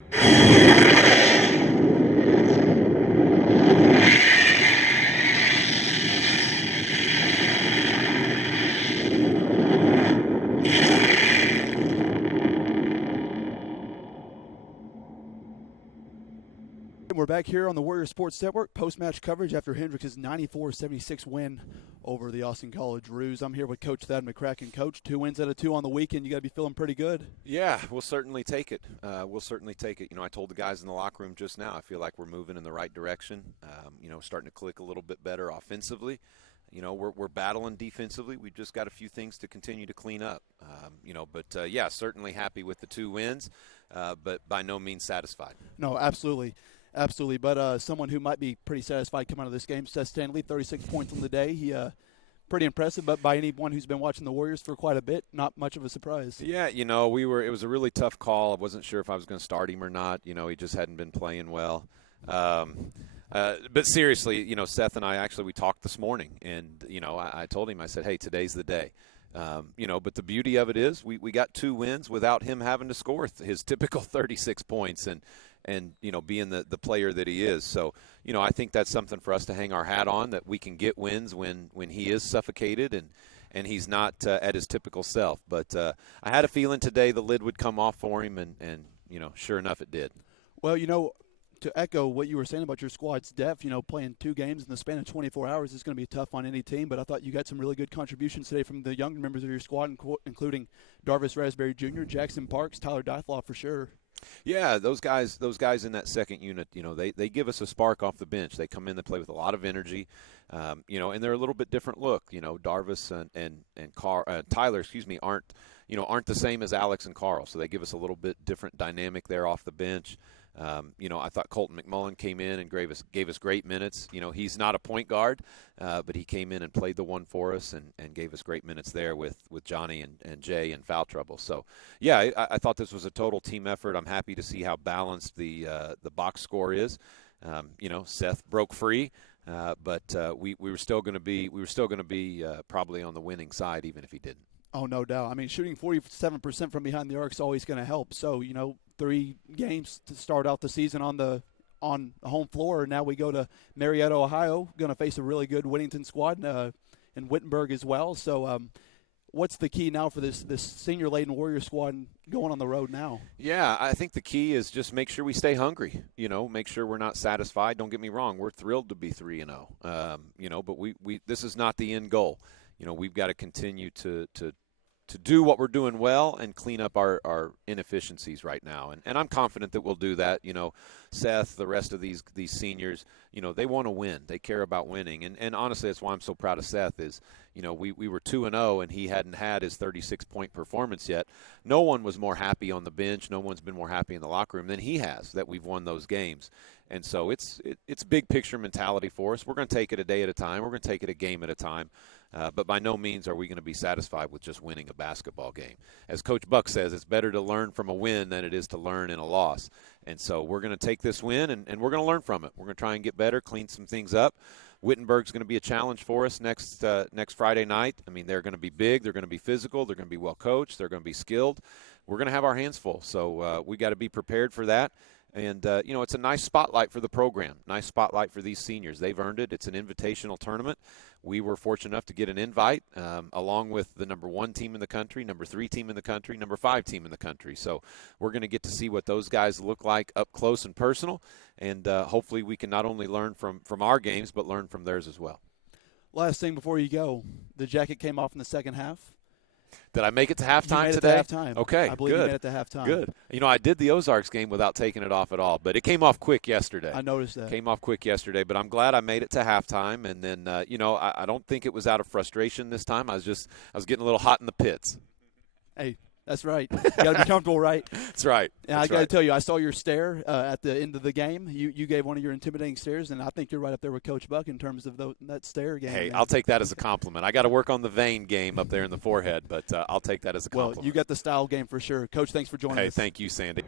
We're back here on the Warrior Sports Network, post-match coverage after Hendrix's 94-76 win over the Austin College Roos. I'm here with Coach Thad McCracken. Coach, 2 wins out of 2 on the weekend. You got to be feeling pretty good. Yeah, we'll certainly take it. You know, I told the guys in the locker room just now, I feel like we're moving in the right direction. You know, starting to click a little bit better offensively. You know, we're battling defensively. We've just got a few things to continue to clean up. Yeah, certainly happy with the 2 wins, but by no means satisfied. No, absolutely. Absolutely, but someone who might be pretty satisfied coming out of this game, Seth Stanley, 36 points on the day. He pretty impressive, but by anyone who's been watching the Warriors for quite a bit, not much of a surprise. Yeah, you know, it was a really tough call. I wasn't sure if I was going to start him or not. You know, he just hadn't been playing well. But seriously, you know, Seth and I we talked this morning, and, you know, I told him, I said, hey, today's the day. You know, but the beauty of it is we got 2 wins without him having to score his typical 36 points and you know, being the player that he is. So, you know, I think that's something for us to hang our hat on, that we can get wins when he is suffocated and he's not at his typical self. But I had a feeling today the lid would come off for him, and you know, sure enough, it did. Well, you know, to echo what you were saying about your squad's depth, you know, playing 2 games in the span of 24 hours is going to be tough on any team, but I thought you got some really good contributions today from the younger members of your squad, including Darvis Raspberry Jr., Jackson Parks, Tyler Dyflaw for sure. Yeah, those guys in that second unit, you know, they give us a spark off the bench. They come in, they play with a lot of energy, you know, and they're a little bit different look. You know, Darvis and Tyler, aren't the same as Alex and Carl, so they give us a little bit different dynamic there off the bench. You know, I thought Colton McMullen came in and gave us great minutes. You know, he's not a point guard, but he came in and played the one for us and gave us great minutes there with Johnny and Jay in foul trouble. So, yeah, I thought this was a total team effort. I'm happy to see how balanced the box score is. You know, Seth broke free, but we were still going to be probably on the winning side even if he didn't. Oh, no doubt. I mean, shooting 47% from behind the arc is always going to help. So, you know, 3 games to start out the season on the home floor. Now we go to Marietta, Ohio, going to face a really good Whittington squad and Wittenberg as well. So what's the key now for this senior-laden Warrior squad going on the road now? Yeah, I think the key is just make sure we stay hungry, you know, make sure we're not satisfied. Don't get me wrong. We're thrilled to be 3-0, you know, but we this is not the end goal. You know, we've got to continue to do what we're doing well and clean up our inefficiencies right now. And I'm confident that we'll do that. You know, Seth, the rest of these seniors, you know, they want to win. They care about winning. And honestly, that's why I'm so proud of Seth is, you know, we were 2-0 and he hadn't had his 36-point performance yet. No one was more happy on the bench. No one's been more happy in the locker room than he has that we've won those games. And so it's big picture mentality for us. We're going to take it a day at a time. We're going to take it a game at a time. But by no means are we going to be satisfied with just winning a basketball game. As Coach Buck says, it's better to learn from a win than it is to learn in a loss. And so we're going to take this win, and we're going to learn from it. We're going to try and get better, clean some things up. Wittenberg's going to be a challenge for us next Friday night. I mean, they're going to be big. They're going to be physical. They're going to be well coached. They're going to be skilled. We're going to have our hands full. So we got to be prepared for that. And, you know, it's a nice spotlight for the program, nice spotlight for these seniors. They've earned it. It's an invitational tournament. We were fortunate enough to get an invite along with the number 1 team in the country, number 3 team in the country, number 5 team in the country. So we're going to get to see what those guys look like up close and personal. And hopefully we can not only learn from our games, but learn from theirs as well. Last thing before you go, the jacket came off in the second half. Did I make it to halftime you made today? It to halftime. Okay, I believe good. You made it to halftime. Good. You know, I did the Ozarks game without taking it off at all, but it came off quick yesterday. I noticed that. Came off quick yesterday, but I'm glad I made it to halftime. And then, you know, I don't think it was out of frustration this time. I was getting a little hot in the pits. Hey, that's right. You got to be comfortable, right? That's right. And I got to tell you, I saw your stare at the end of the game. You gave one of your intimidating stares, and I think you're right up there with Coach Buck in terms of that stare game. Hey, I'll take that as a compliment. I got to work on the vein game up there in the forehead, but I'll take that as a compliment. Well, you got the style game for sure. Coach, thanks for joining us. Hey, thank you, Sandy.